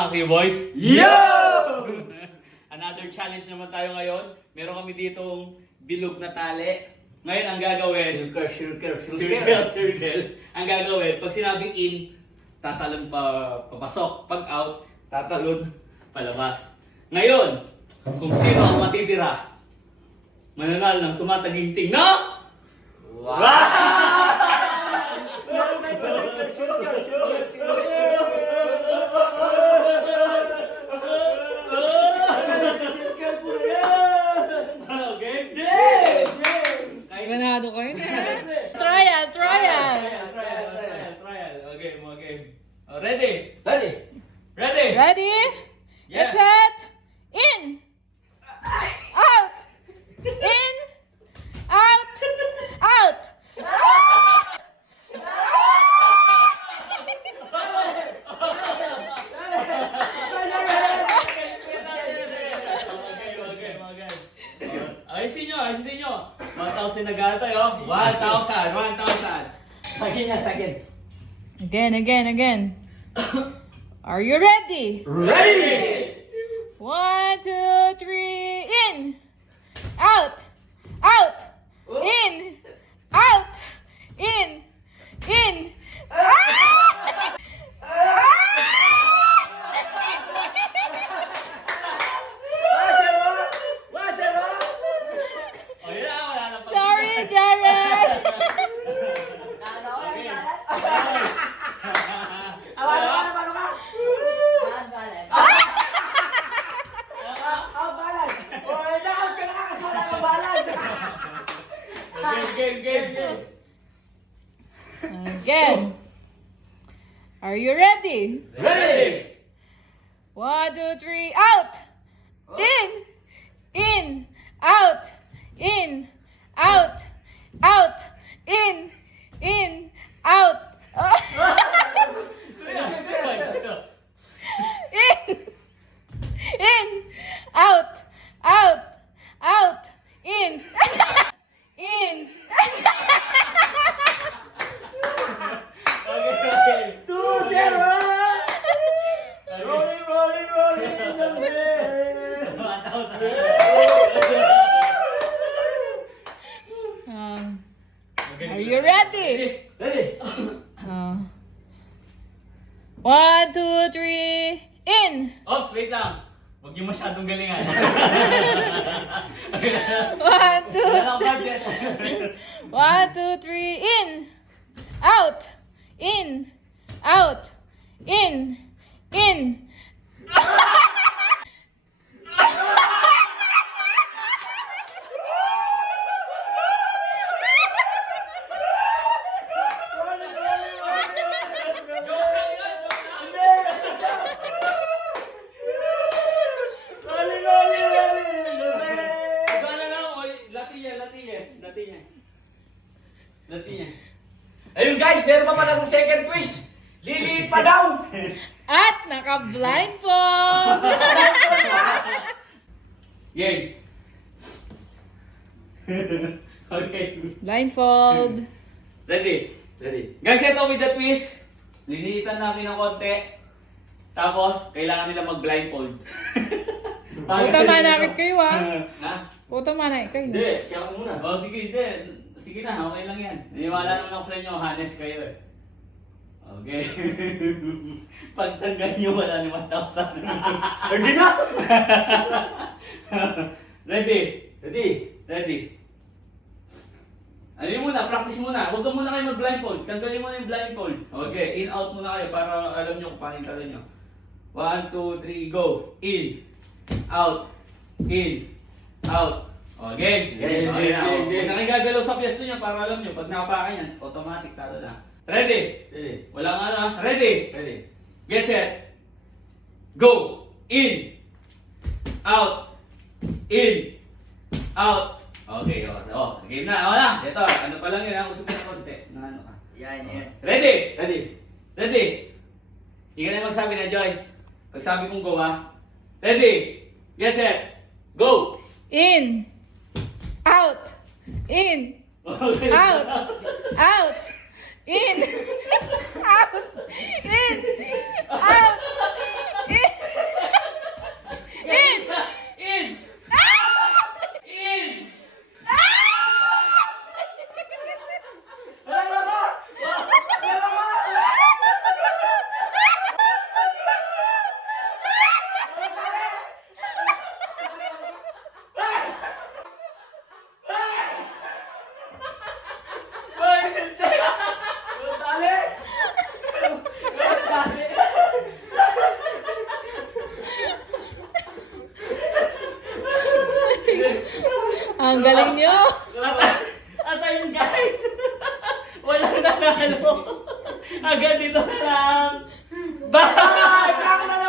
mga K-Boys? Yo! Another challenge naman tayo ngayon. Meron kami ditong bilog na tali. Ngayon ang gagawin, circle. Ang gagawin, pag sinabing in, tatalon papasok. Pag out, tatalon palabas. Ngayon, kung sino ang matitira, mananalo ng tumataginting na... Ganado kayo na. Trial. Trial. Okay, mga game. Ready? Ready? Ready? Yes. Get set. In. Out. In. Out. Out. Okay, mga guys. Ayusin nyo. 1,000 na gata tayo. 1,000. Sakin. Again. Are you ready? Ready! 1, 2, 3, in. Out. In. Out. In. O yun na, wala na pa. Sorry, Jared. Paano ka? Nakakasala ng balance. Game. Again. Are you ready? Ready? 1, 2, 3, out. In. Out. In. Out. In. Out. In. Out. In. Okay. 2-0! Rolling! 1,000. Are you ready? Ready? 1, 2, 3, in. Ops, wait lang. Huwag niyo masyadong galingan. 1, 2, Wala akong budget. 1, 2, 3, in. Out. In. Gana lang, oy. Lati niya. Ayun guys, meron pa palang second quiz. Liliit pa daw. At naka-blindfold. Game. Okay. Blindfold. Ready? Guys, ito with the twist. Linitan namin ng konti. Tapos, kailangan nila mag-blindfold. Puta manakit kayo Ha? Puta manakit kayo. Hindi, siya ka muna. Oh, sige, hindi. Sige na, okay lang yan. Naniwala naman ako sa inyo, honest kayo eh. Okay. Pagtanggal nyo, wala ni 1,000. Hindi na! Ready? Ano yun muna, practice muna. Huwag ka muna kayo mag-blindfold. Tanggalin mo na yung blindfold. Okay, in-out muna kayo para alam nyo kung paano yung talo nyo. 1, 2, 3, go. In. Out. Okay. Game. Huwag na kayo gagalaw sa pwesto nyo para alam nyo. Pag nakapakan yan, automatic talo na. Ready? Wala nga na. Ready? Get set. Go. In. Out. Okay, game na. Wala. Ito, ano pa lang yun, ha? Usapin na konti. Ano ka? Yan. Ready? Hindi ka na magsabi na, Joy. Pag sabi kong go, ha? Ready? Get set. Go! In. Out. In. Out. Out. In. Out. In. Out. In. In! In! In! Wala na ba? Wala na ba? Ang galing nyo. At ayun guys, walang nanalo. Hanggang dito na lang. Bye!